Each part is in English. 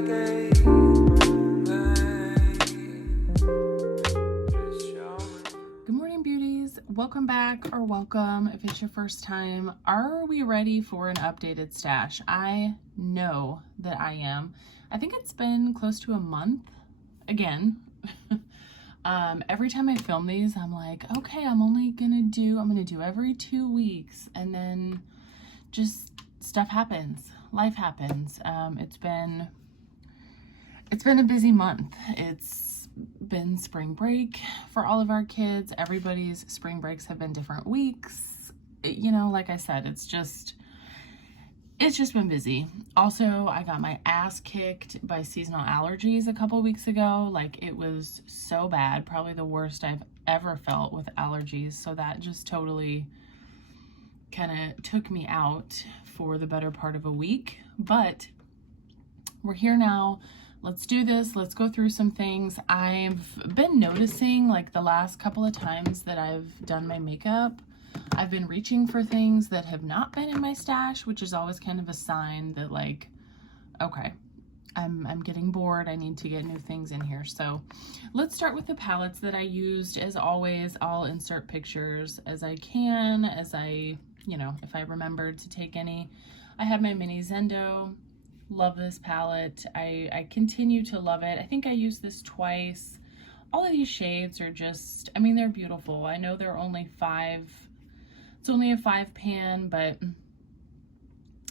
Good morning, beauties. Welcome back, or welcome if it's your first time. Are we ready for an updated stash? I know that I am. I think it's been close to a month again. Every time I film these, I'm like, okay, I'm gonna do every 2 weeks, and then just stuff happens, life happens. It's been a busy month. It's been spring break for all of our kids. Everybody's spring breaks have been different weeks. You know, like I said, it's just been busy. Also, I got my ass kicked by seasonal allergies a couple weeks ago. Like, it was so bad, probably the worst I've ever felt with allergies. So that just totally kind of took me out for the better part of a week. But we're here now. Let's do this. Let's go through some things. I've been noticing, like, the last couple of times that I've done my makeup, I've been reaching for things that have not been in my stash, which is always kind of a sign that, like, okay, I'm getting bored. I need to get new things in here. So let's start with the palettes that I used. As always, I'll insert pictures as I can, if I remembered to take any. I have my mini Zendo. Love this palette. I continue to love it. I think I used this twice. All of these shades are just, I mean, they're beautiful. I know they're only it's only a 5 pan, but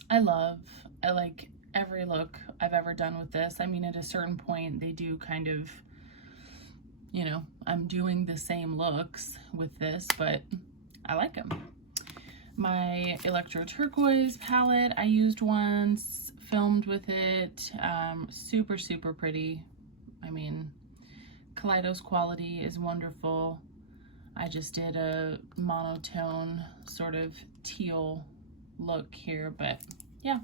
I like every look I've ever done with this. I mean, at a certain point, they do kind of, I'm doing the same looks with this, but I like them. My Electro Turquoise palette, I used once, filmed with it. Super, super pretty. I mean, Kaleidos quality is wonderful. I just did a monotone sort of teal look here, but yeah,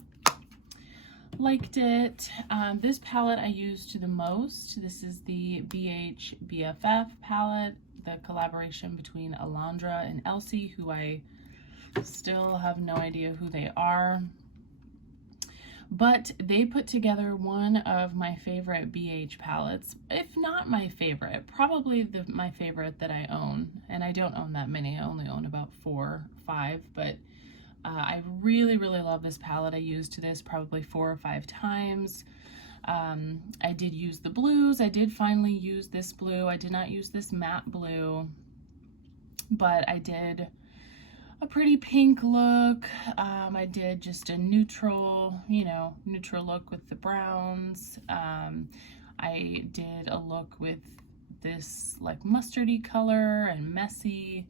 liked it. This palette I used the most. This is the Bff Palette, the collaboration between Alondra and Elsie, who I still have no idea who they are. But they put together one of my favorite BH palettes, if not my favorite, probably my favorite that I own. And I don't own that many. I only own about 4 or 5, but I really, really love this palette. I used this probably 4 or 5 times. I did use the blues. I did finally use this blue. I did not use this matte blue, but I did a pretty pink look. I did just a neutral look with the browns. I did a look with this like mustardy color and messy.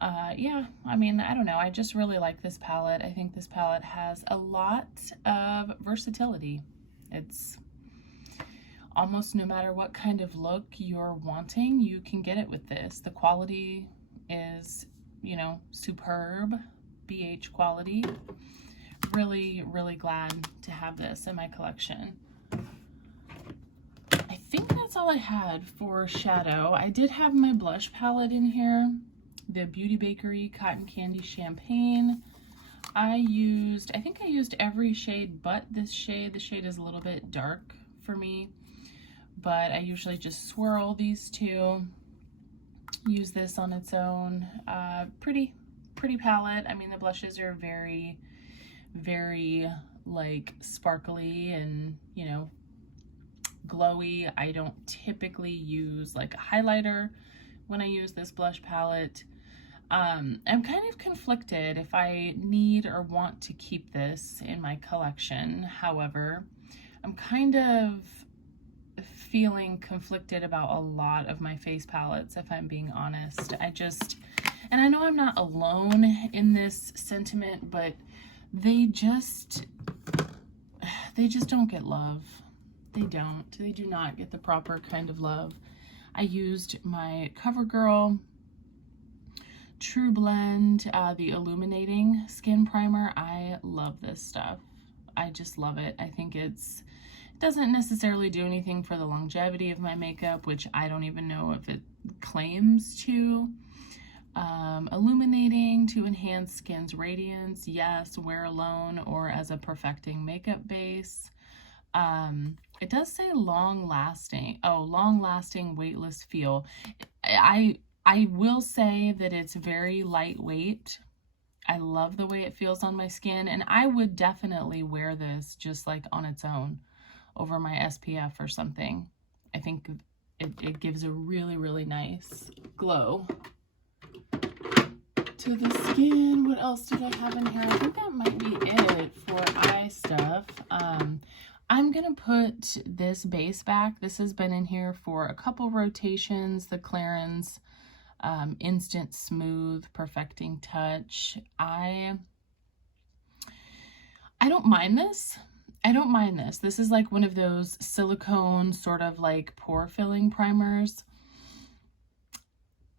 Yeah, I mean, I don't know. I just really like this palette. I think this palette has a lot of versatility. It's almost no matter what kind of look you're wanting, you can get it with this. The quality is, superb BH quality. Really, really glad to have this in my collection. I think that's all I had for shadow. I did have my blush palette in here, the Beauty Bakery Cotton Candy Champagne. I think I used every shade but this shade. The shade is a little bit dark for me, but I usually just swirl these two. Use this on its own. Pretty palette. I mean, the blushes are very, very like sparkly and glowy. I don't typically use like a highlighter when I use this blush palette. I'm kind of conflicted if I need or want to keep this in my collection. However, I'm kind of feeling conflicted about a lot of my face palettes, if I'm being honest. And I know I'm not alone in this sentiment, but they just don't get love. They do not get the proper kind of love. I used my CoverGirl True Blend, the Illuminating Skin Primer. I love this stuff. I just love it. I think it doesn't necessarily do anything for the longevity of my makeup, which I don't even know if it claims to. Illuminating to enhance skin's radiance. Yes, wear alone or as a perfecting makeup base. It does say long lasting. Oh, long lasting weightless feel. I will say that it's very lightweight. I love the way it feels on my skin, and I would definitely wear this just like on its own over my SPF or something. I think it gives a really, really nice glow to the skin. What else did I have in here? I think that might be it for eye stuff. I'm gonna put this base back. This has been in here for a couple rotations, the Clarins Instant Smooth Perfecting Touch. I don't mind this. I don't mind this. This is like one of those silicone sort of like pore filling primers.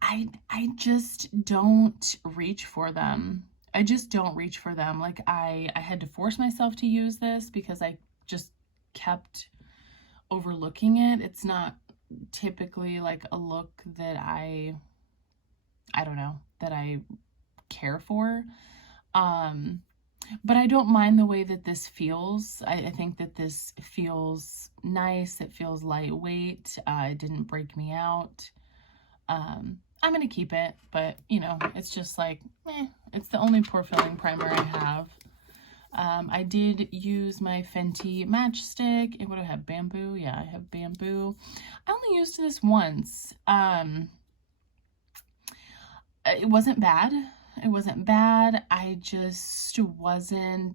I just don't reach for them. I just don't reach for them. Like I had to force myself to use this because I just kept overlooking it. It's not typically like a look that I don't know, that I care for. But I don't mind the way that this feels. I think that this feels nice. It feels lightweight. It didn't break me out. I'm going to keep it, but you know, it's just like, it's the only pore filling primer I have. I did use my Fenty matchstick. What do I have? Bamboo? Yeah, I have bamboo. I only used this once. It wasn't bad. It wasn't bad. I wasn't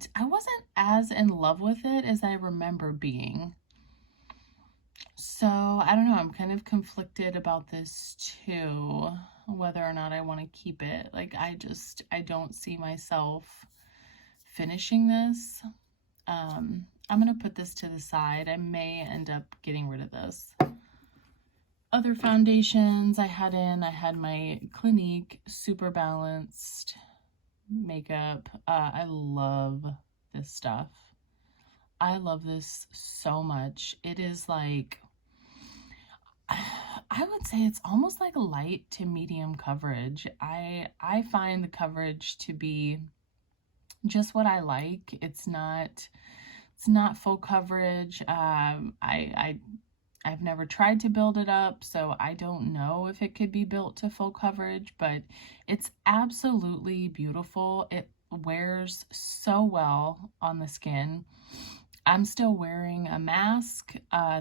as in love with it as I remember being. So I don't know, I'm kind of conflicted about this too, whether or not I want to keep it. Like I don't see myself finishing this. I'm going to put this to the side. I may end up getting rid of this. Other foundations I had my Clinique Super Balanced makeup. I love this stuff. I love this so much. It is like, I would say it's almost like light to medium coverage. I find the coverage to be just what I like. It's not full coverage. I've never tried to build it up, so I don't know if it could be built to full coverage, but it's absolutely beautiful. It wears so well on the skin. I'm still wearing a mask.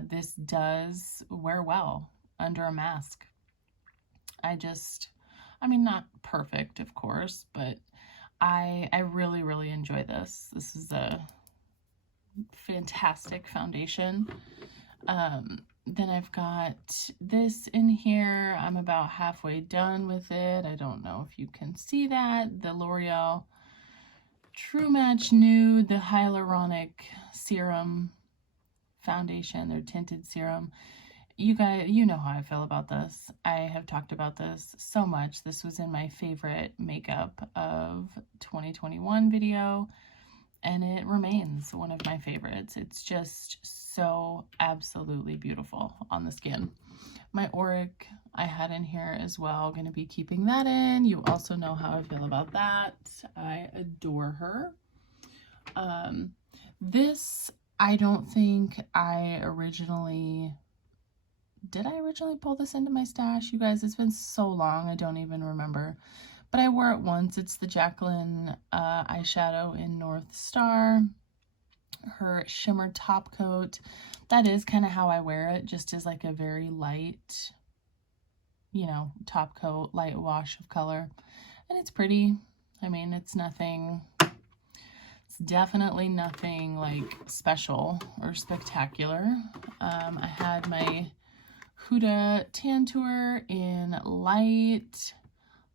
This does wear well under a mask. I mean, not perfect, of course, but I really, really enjoy this. This is a fantastic foundation. Then I've got this in here. I'm about halfway done with it. I don't know if you can see that. The L'Oreal True Match Nude, the Hyaluronic Serum foundation, their tinted serum. You guys, you know how I feel about this. I have talked about this so much. This was in my favorite makeup of 2021 video, and it remains one of my favorites. It's just so absolutely beautiful on the skin. My Auric I had in here as well. Going to be keeping that in. You also know how I feel about that. I adore her. This, I don't think I originally... Did I originally pull this into my stash? You guys, it's been so long, I don't even remember. But I wore it once. It's the Jaclyn eyeshadow in North Star. Her shimmer top coat. That is kind of how I wear it, just as like a very light, you know, top coat, light wash of color. And it's pretty. I mean, it's nothing, it's definitely nothing like special or spectacular. I had my Huda Tantour in light.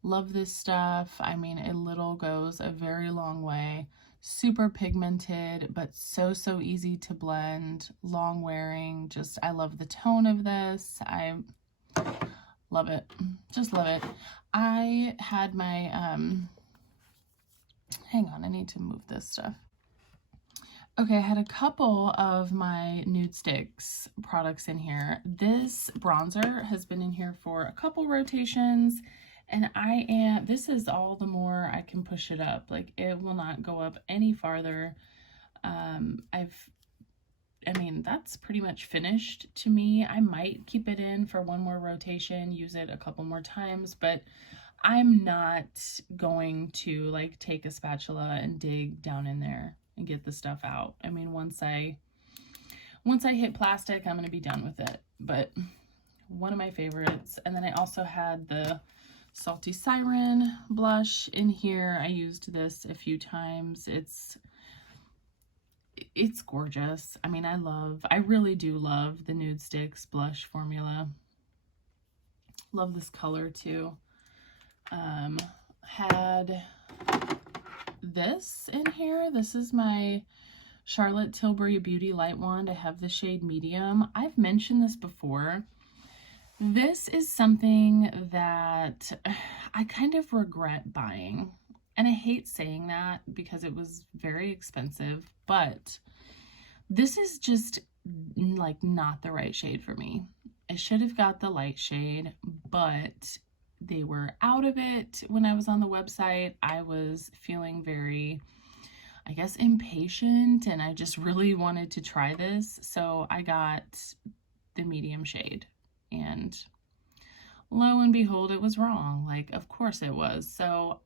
Love this stuff. I mean, a little goes a very long way. Super pigmented, but so easy to blend. Long wearing. Just, I love the tone of this. I love it. Just love it. I had my, hang on, I need to move this stuff. Okay, I had a couple of my Nude Sticks products in here. This bronzer has been in here for a couple rotations, and this is all the more I can push it up. Like, it will not go up any farther. I mean, and that's pretty much finished to me. I might keep it in for one more rotation, use it a couple more times, but I'm not going to like take a spatula and dig down in there and get the stuff out. I mean, once I hit plastic, I'm going to be done with it. But one of my favorites. And then I also had the Salty Siren blush in here. I used this a few times. It's gorgeous. I mean, I really do love the Nude Sticks blush formula. Love this color too. Had this in here. This is my Charlotte Tilbury Beauty Light Wand. I have the shade Medium. I've mentioned this before. This is something that I kind of regret buying. And I hate saying that because it was very expensive, but this is just like not the right shade for me. I should have got the light shade, but they were out of it when I was on the website. I was feeling very, I guess, impatient, and I just really wanted to try this. So I got the medium shade, and lo and behold, it was wrong. Like, of course it was. So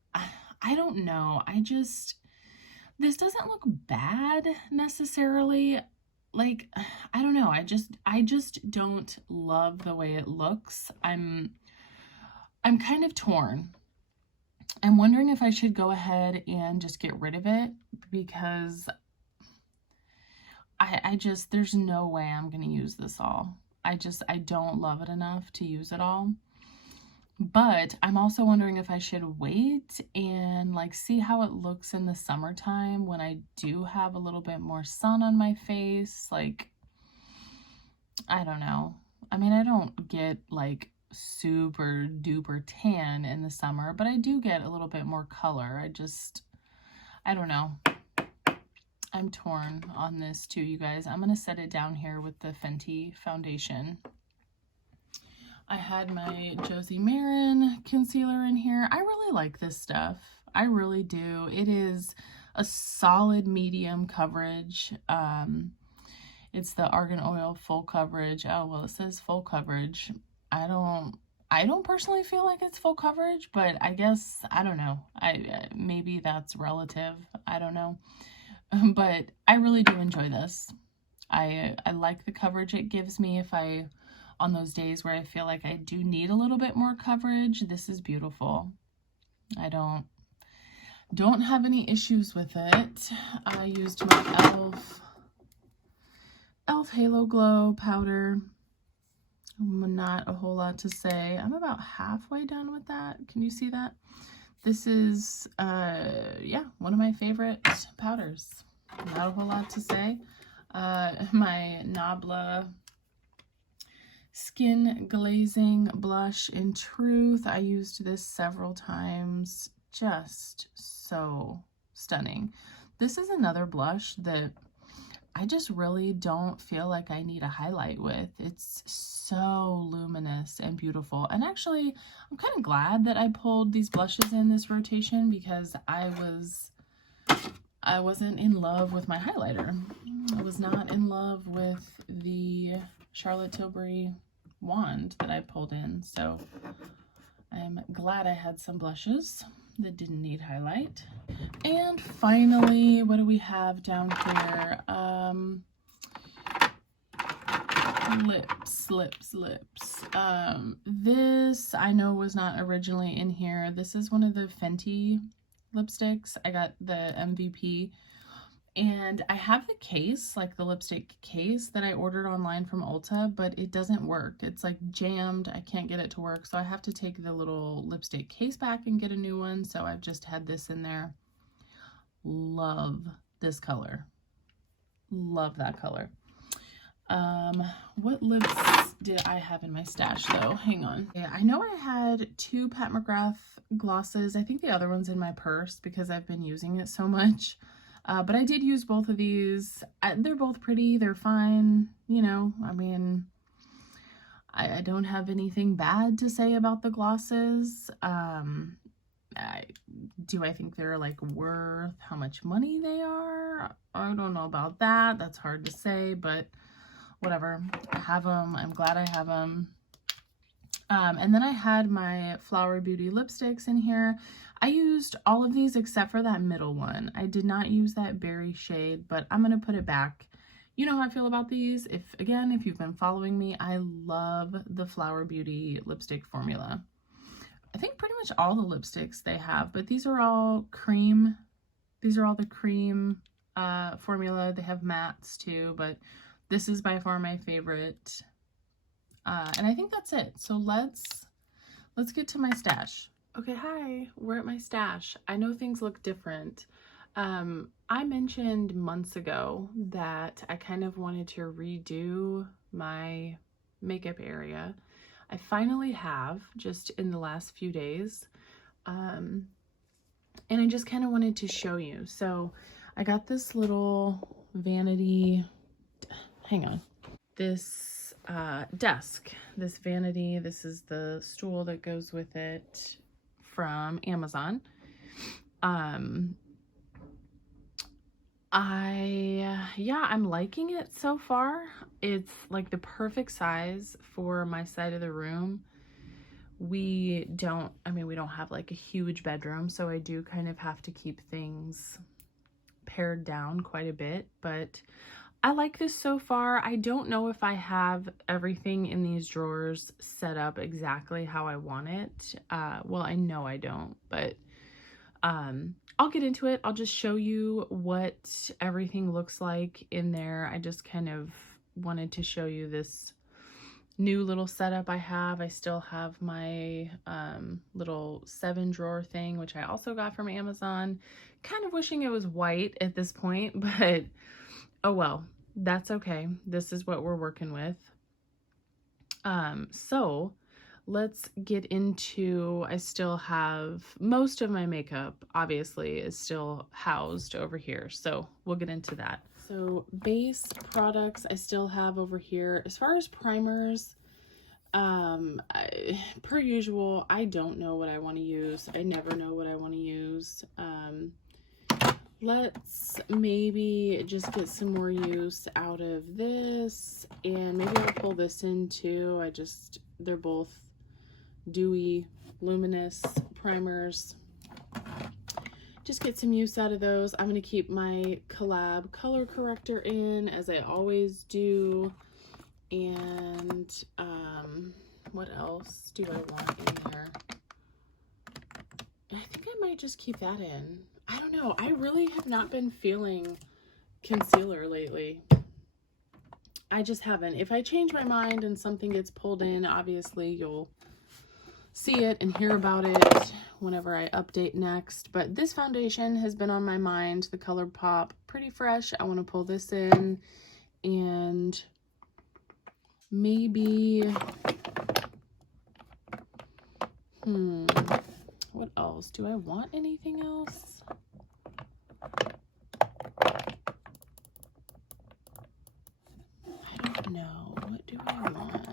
I don't know. This doesn't look bad necessarily. Like, I don't know. I just don't love the way it looks. I'm kind of torn. I'm wondering if I should go ahead and just get rid of it, because there's no way I'm going to use this all. I don't love it enough to use it all. But I'm also wondering if I should wait and like see how it looks in the summertime when I do have a little bit more sun on my face. Like, I don't know. I mean, I don't get like super duper tan in the summer, but I do get a little bit more color. I don't know. I'm torn on this too, you guys. I'm going to set it down here with the Fenty foundation. I had my Josie Marin concealer in here. I really like this stuff. I really do. It is a solid medium coverage. It's the Argan Oil full coverage. Oh, well, it says full coverage. I don't personally feel like it's full coverage, but I guess, I don't know. Maybe that's relative. I don't know. But I really do enjoy this. I like the coverage it gives me on those days where I feel like I do need a little bit more coverage. This is beautiful. I don't have any issues with it. I used my e.l.f. Halo Glow powder. Not a whole lot to say. I'm about halfway done with that. Can you see that? This is, yeah, one of my favorite powders. Not a whole lot to say. My Nabla Skin Glazing blush in Truth. I used this several times. Just so stunning. This is another blush that I just really don't feel like I need a highlight with. It's so luminous and beautiful. And actually, I'm kind of glad that I pulled these blushes in this rotation, because I wasn't in love with my highlighter. I was not in love with the Charlotte Tilbury wand that I pulled in. So I'm glad I had some blushes that didn't need highlight. And finally, what do we have down here? Lips. This I know was not originally in here. This is one of the Fenty lipsticks. I got the MVP, and I have the case, like the lipstick case that I ordered online from Ulta, but it doesn't work. It's like jammed. I can't get it to work, so I have to take the little lipstick case back and get a new one. So I've just had this in there. Love this color. Love that color. What lips did I have in my stash though? Hang on. Yeah, I know I had 2 Pat McGrath glosses. I think the other one's in my purse because I've been using it so much. But I did use both of these. They're both pretty. They're fine. You know, I mean, I don't have anything bad to say about the glosses. Do I think they're like worth how much money they are? I don't know about that. That's hard to say, but whatever. I have them. I'm glad I have them. And then I had my Flower Beauty lipsticks in here. I used all of these except for that middle one. I did not use that berry shade, but I'm going to put it back. You know how I feel about these. If you've been following me, I love the Flower Beauty lipstick formula. I think pretty much all the lipsticks they have, but these are all cream. These are all the cream formula. They have mattes too, but this is by far my favorite. And I think that's it. So let's get to my stash. Okay, hi, we're at my stash. I know things look different. I mentioned months ago that I kind of wanted to redo my makeup area. I finally have, just in the last few days. And I just kind of wanted to show you. So I got this little vanity, hang on, this desk, this vanity. This is the stool that goes with it from Amazon. I'm liking it so far. It's like the perfect size for my side of the room. We don't have like a huge bedroom, so I do kind of have to keep things pared down quite a bit, but I like this so far. I don't know if I have everything in these drawers set up exactly how I want it. Well, I know I don't, but I'll get into it. I'll just show you what everything looks like in there. I just kind of wanted to show you this new little setup I have. I still have my little 7-drawer thing, which I also got from Amazon. Kind of wishing it was white at this point, but oh well, that's okay. This is what we're working with. So let's get into, I still have most of my makeup, obviously, is still housed over here. So we'll get into that. So base products I still have over here. As far as primers, per usual, I don't know what I want to use. I never know what I want to use. Let's maybe just get some more use out of this, and maybe I'll pull this in too. They're both dewy, luminous primers. Just get some use out of those. I'm going to keep my collab color corrector in, as I always do. And what else do I want in here? I think I might just keep that in. I don't know. I really have not been feeling concealer lately. I just haven't. If I change my mind and something gets pulled in, obviously you'll see it and hear about it whenever I update next. But this foundation has been on my mind, the Color Pop Pretty Fresh. I want to pull this in, and maybe what else? Do I want anything else? I don't know. What do I want?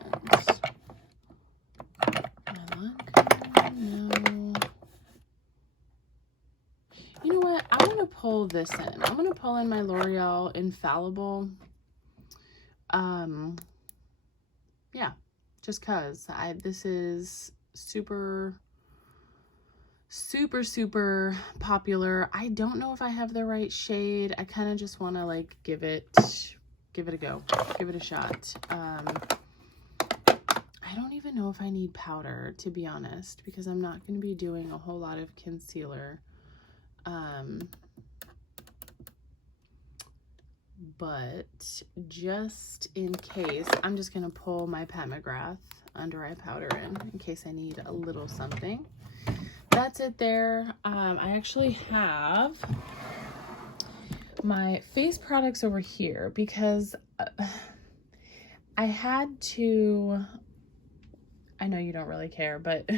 No. You know what? I want to pull this in. I'm going to pull in my L'Oreal Infallible. Yeah, just cause this is super popular. I don't know if I have the right shade. I kind of just want to like give it a go, give it a shot. I don't even know if I need powder, to be honest, because I'm not going to be doing a whole lot of concealer. But just in case, I'm just going to pull my Pat McGrath under eye powder in case I need a little something. That's it there. I actually have my face products over here because I had to, I know you don't really care, but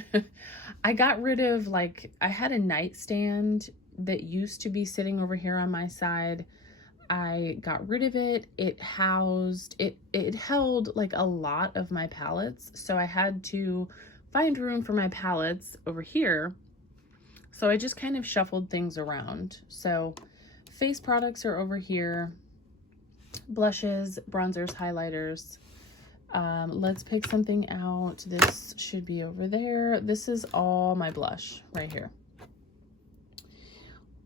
I got rid of, like, I had a nightstand that used to be sitting over here on my side. I got rid of it. It held like a lot of my palettes, so I had to find room for my palettes over here. So I just kind of shuffled things around. So face products are over here. blushes, bronzers, highlighters. Let's pick something out. This should be over there. This is all my blush right here.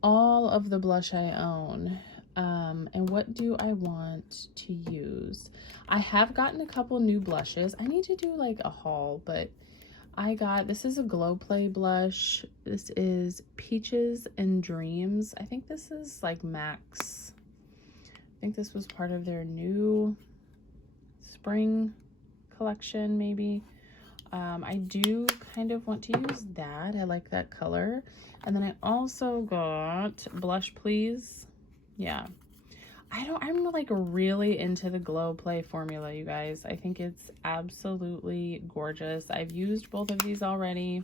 All of the blush I own. And what do I want to use? I have gotten a couple new blushes. I need to do like a haul, but this is a Glow Play blush. This is Peaches and Dreams. I think this is like Max. I think this was part of their new spring collection, maybe. I do kind of want to use that. I like that color. And then I also got Blush Please. Yeah. I'm like really into the Glow Play formula, you guys. I think it's absolutely gorgeous. I've used both of these already,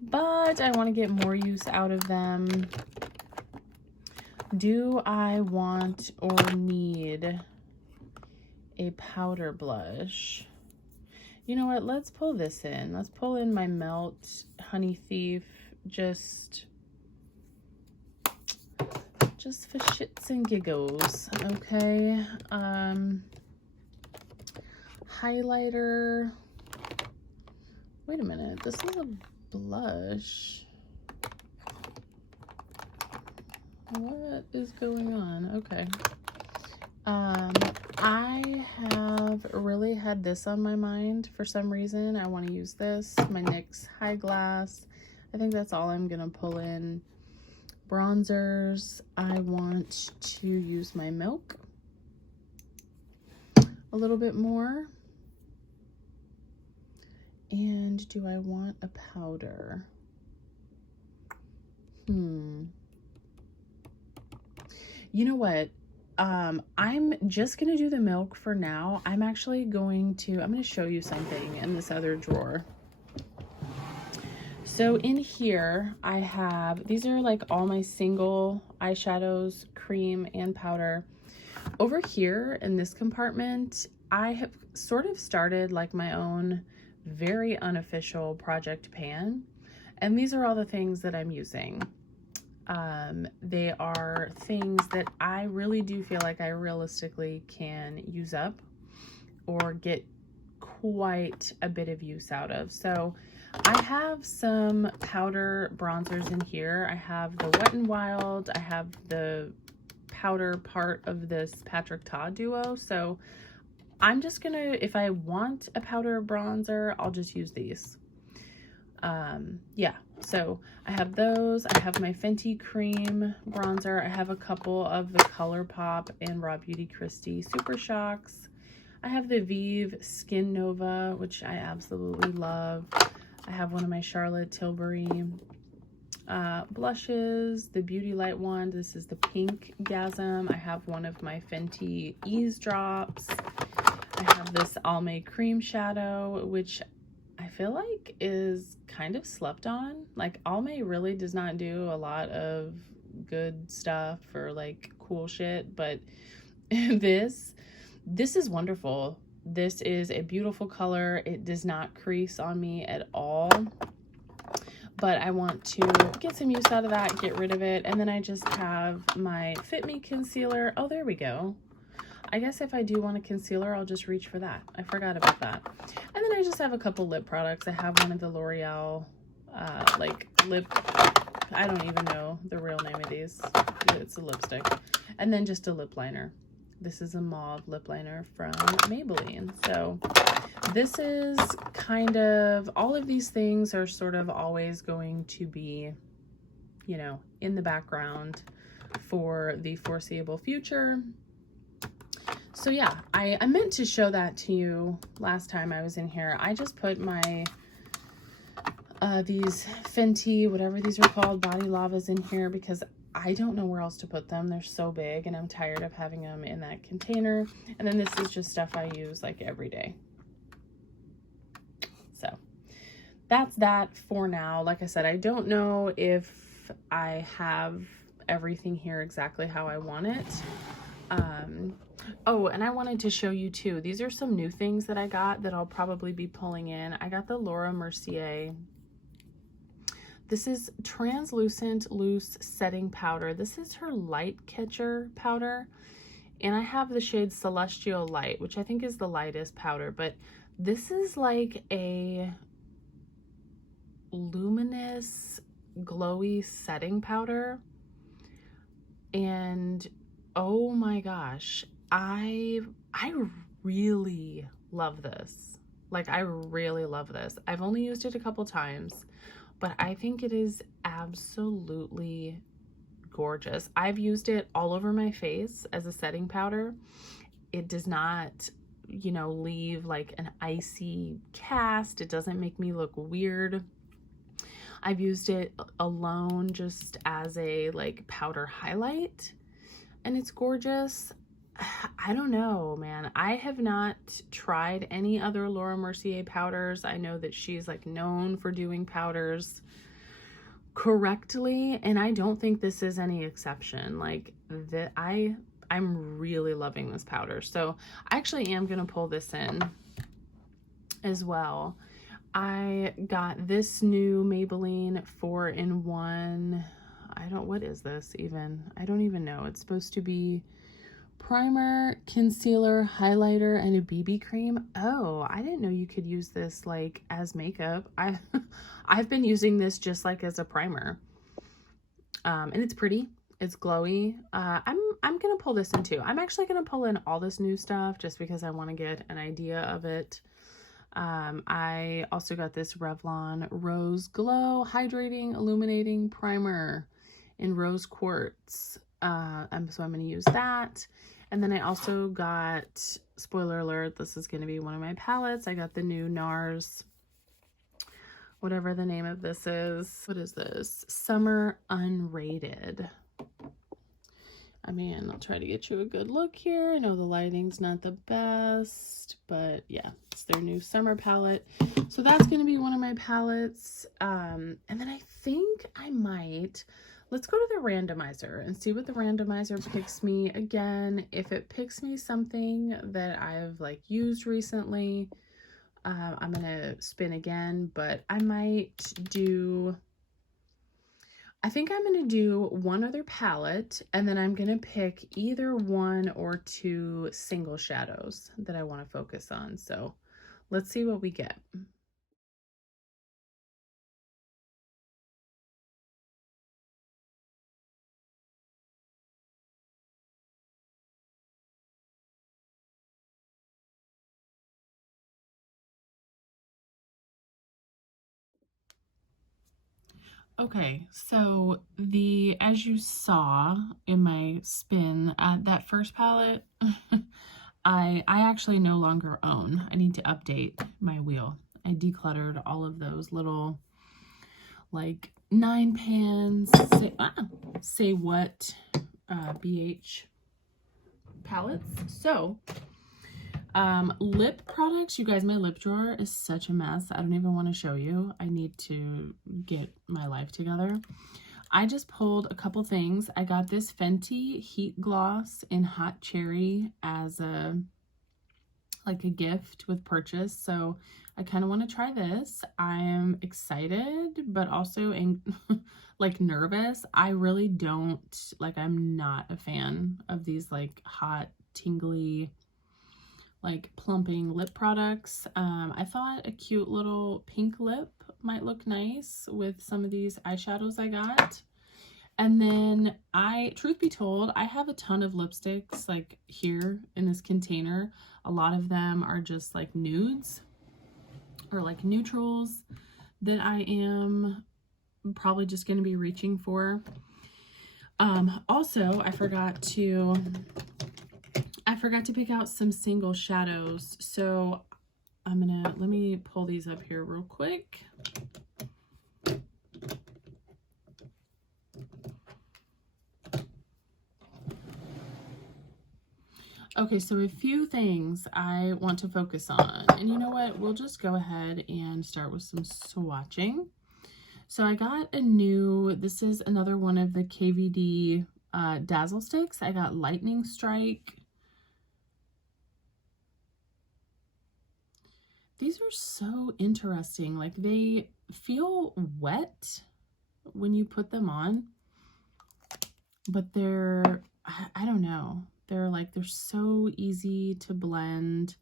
but I want to get more use out of them. Do I want or need a powder blush? You know what? Let's pull this in. Let's pull in my Melt Honey Thief just for shits and giggles, okay? Highlighter. Wait a minute, this is a blush. What is going on? Okay. I have really had this on my mind for some reason. I want to use this, my NYX High Glass. I think that's all I'm gonna pull in. Bronzers, I want to use my Milk a little bit more. And do I want a powder? You know what? I'm just gonna do the Milk for now. I'm gonna show you something in this other drawer. So in here I have, these are like all my single eyeshadows, cream and powder. Over here in this compartment, I have sort of started like my own very unofficial project pan. And these are all the things that I'm using. They are things that I really do feel like I realistically can use up or get quite a bit of use out of. So I have some powder bronzers in here. I have the Wet n Wild. I have the powder part of this Patrick Ta duo. So I'm just gonna, if I want a powder bronzer, I'll just use these. Yeah, so I have those. I have my Fenty Cream bronzer. I have a couple of the ColourPop and Raw Beauty Kristi Super Shocks. I have the Vive Skin Nova, which I absolutely love. I have one of my Charlotte Tilbury blushes, the Beauty Light wand. This is the Pink Gasm. I have one of my Fenty Eavesdrops. I have this Almay Cream Shadow, which I feel like is kind of slept on. Like Almay really does not do a lot of good stuff or like cool shit, but this is wonderful. This is a beautiful color. It does not crease on me at all, but I want to get some use out of that, get rid of it. And then I just have my Fit Me concealer. Oh, there we go. I guess if I do want a concealer, I'll just reach for that. I forgot about that. And then I just have a couple lip products. I have one of the L'Oreal like lip, I don't even know the real name of these. It's a lipstick. And then just a lip liner. This is a mauve lip liner from Maybelline. So this is kind of, all of these things are sort of always going to be, you know, in the background for the foreseeable future. So yeah, I meant to show that to you last time I was in here. I just put my, these Fenty, whatever these are called, Body Lavas in here because I don't know where else to put them. They're so big and I'm tired of having them in that container. And then this is just stuff I use like every day. So that's that for now. Like I said, I don't know if I have everything here exactly how I want it. Oh, and I wanted to show you too. These are some new things that I got that I'll probably be pulling in. I got the Laura Mercier. This is translucent loose setting powder. This is her light catcher powder. And I have the shade Celestial Light, which I think is the lightest powder, but this is like a luminous, glowy setting powder. And oh my gosh, I really love this. Like, I really love this. I've only used it a couple times, but I think it is absolutely gorgeous. I've used it all over my face as a setting powder. It does not, you know, leave like an icy cast. It doesn't make me look weird. I've used it alone just as a like powder highlight, and it's gorgeous. I don't know, man. I have not tried any other Laura Mercier powders. I know that she's like known for doing powders correctly, and I don't think this is any exception. Like that, I'm really loving this powder. So I actually am gonna pull this in as well. I got this new Maybelline 4-in-1. What is this even? I don't even know. It's supposed to be primer, concealer, highlighter, and a BB cream. Oh, I didn't know you could use this like as makeup. I've been using this just like as a primer. And it's pretty. It's glowy. I'm gonna pull this in too. I'm actually gonna pull in all this new stuff just because I want to get an idea of it. I also got this Revlon Rose Glow Hydrating Illuminating Primer in Rose Quartz. So I'm going to use that. And then I also got, spoiler alert, this is going to be one of my palettes. I got the new NARS, whatever the name of this is. What is this? Summer Unrated. I mean, I'll try to get you a good look here. I know the lighting's not the best, but yeah, it's their new summer palette. So that's going to be one of my palettes. And then I think I might, let's go to the randomizer and see what the randomizer picks me. Again, if it picks me something that I've like used recently, I'm going to spin again, but I might do, I think I'm going to do one other palette, and then I'm going to pick either one or two single shadows that I want to focus on. So let's see what we get. Okay, so as you saw in my spin, that first palette, I actually no longer own. I need to update my wheel. I decluttered all of those little like 9 pans, say what, BH palettes. So lip products, you guys, my lip drawer is such a mess. I don't even want to show you. I need to get my life together. I just pulled a couple things. I got this Fenty Heat Gloss in Hot Cherry as a gift with purchase. So I kind of want to try this. I am excited, but also like nervous. I really don't, like, I'm not a fan of these like hot, tingly, like plumping lip products. I thought a cute little pink lip might look nice with some of these eyeshadows I got. And then truth be told, I have a ton of lipsticks like here in this container. A lot of them are just like nudes or like neutrals that I am probably just going to be reaching for. Also, I forgot to pick out some single shadows. So let me pull these up here real quick. Okay, so a few things I want to focus on. And you know what? We'll just go ahead and start with some swatching. So I got this is another one of the KVD Dazzle Sticks. I got Lightning Strike. These are so interesting. Like, they feel wet when you put them on, but they're, I don't know. They're so easy to blend.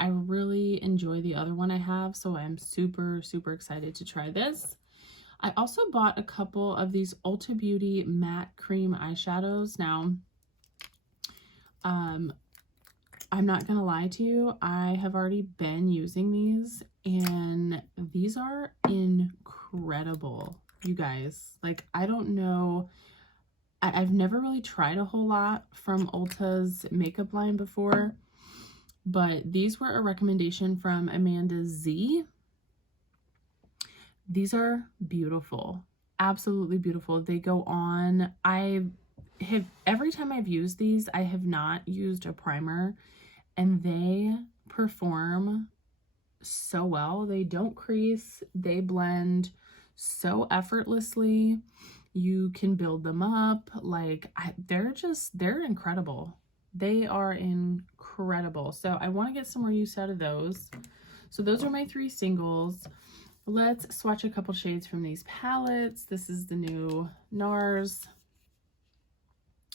I really enjoy the other one I have, so I'm super, super excited to try this. I also bought a couple of these Ulta Beauty matte cream eyeshadows. Now, I'm not gonna lie to you, I have already been using these, and these are incredible, you guys. Like, I don't know, I've never really tried a whole lot from Ulta's makeup line before, but these were a recommendation from Amanda Z. These are beautiful, absolutely beautiful. They go on. Every time I've used these, I have not used a primer, and they perform so well. They don't crease, they blend so effortlessly. You can build them up. Like, they're incredible. They are incredible. So I want to get some more use out of those. So those are my 3 singles. Let's swatch a couple shades from these palettes. This is the new NARS.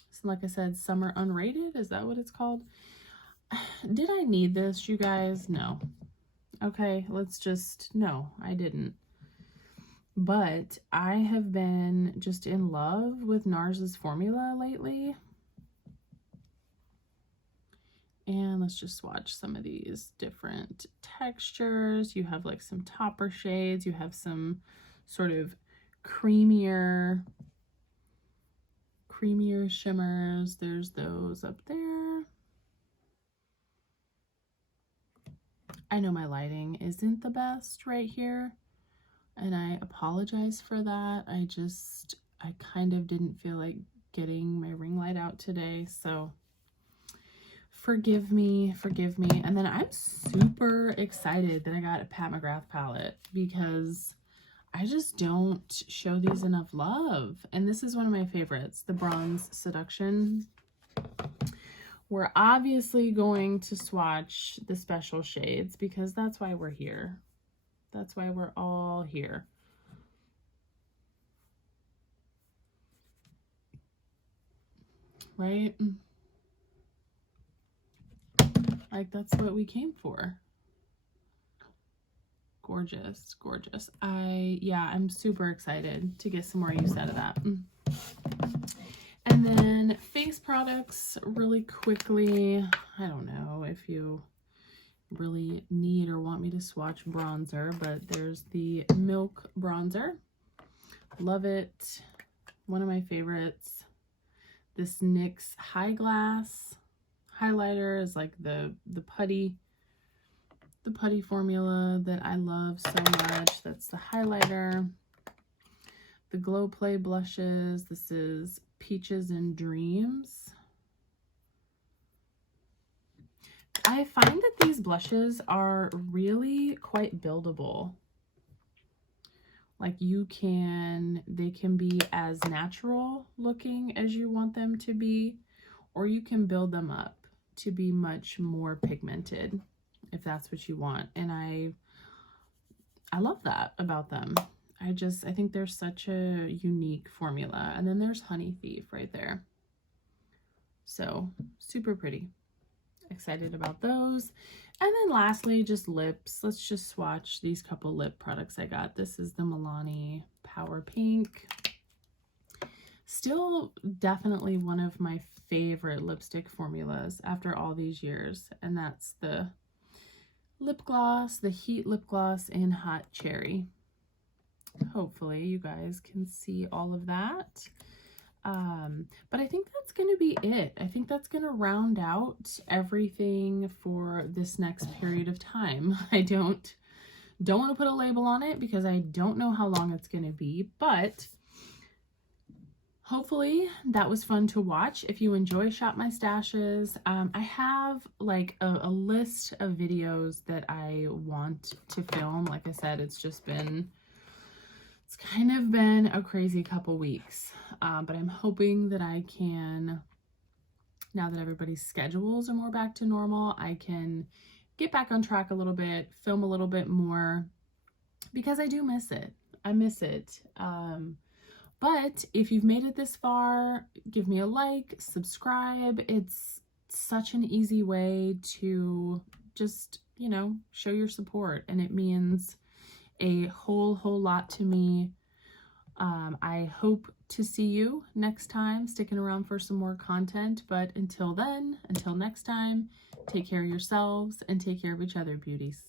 So like I said, Summer Unrated, is that what it's called? Did I need this, you guys? No. Okay, no, I didn't. But I have been just in love with NARS's formula lately. And let's just swatch some of these different textures. You have like some topper shades. You have some sort of creamier shimmers. There's those up there. I know my lighting isn't the best right here, and I apologize for that. I kind of didn't feel like getting my ring light out today, so forgive me. And then I'm super excited that I got a Mcgrath palette, because I just don't show these enough love. And this is one of my favorites, the Bronze Seduction. We're obviously going to swatch the special shades, because that's why we're here. That's why we're all here. Right? Like, that's what we came for. Gorgeous, gorgeous. I'm super excited to get some more use out of that. And then face products really quickly. I don't know if you really need or want me to swatch bronzer, but there's the Milk bronzer. Love it. One of my favorites. This NYX High Glass highlighter is like the putty formula that I love so much. That's the highlighter. The Glow Play blushes. This is Peaches and Dreams. I find that these blushes are really quite buildable. Like, they can be as natural looking as you want them to be, or you can build them up to be much more pigmented if that's what you want. And I love that about them. I think they're such a unique formula. And then there's Honey Thief right there. So super pretty. Excited about those. And then lastly, just lips. Let's just swatch these couple lip products I got. This is the Milani Power Pink. Still definitely one of my favorite lipstick formulas after all these years. And that's the lip gloss, the Heat lip gloss in Hot Cherry. Hopefully you guys can see all of that. But I think that's going to be it. I think that's going to round out everything for this next period of time. I don't want to put a label on it because I don't know how long it's going to be, but hopefully that was fun to watch. If you enjoy Shop My Stashes, I have like a list of videos that I want to film. Like I said, it's kind of been a crazy couple weeks, but I'm hoping that I can, now that everybody's schedules are more back to normal, I can get back on track a little bit, film a little bit more, because I do miss it. I miss it. But if you've made it this far, give me a like, subscribe. It's such an easy way to just, you know, show your support, and it means a whole lot to me. I hope to see you next time, sticking around for some more content, but until then, until next time, take care of yourselves and take care of each other, beauties.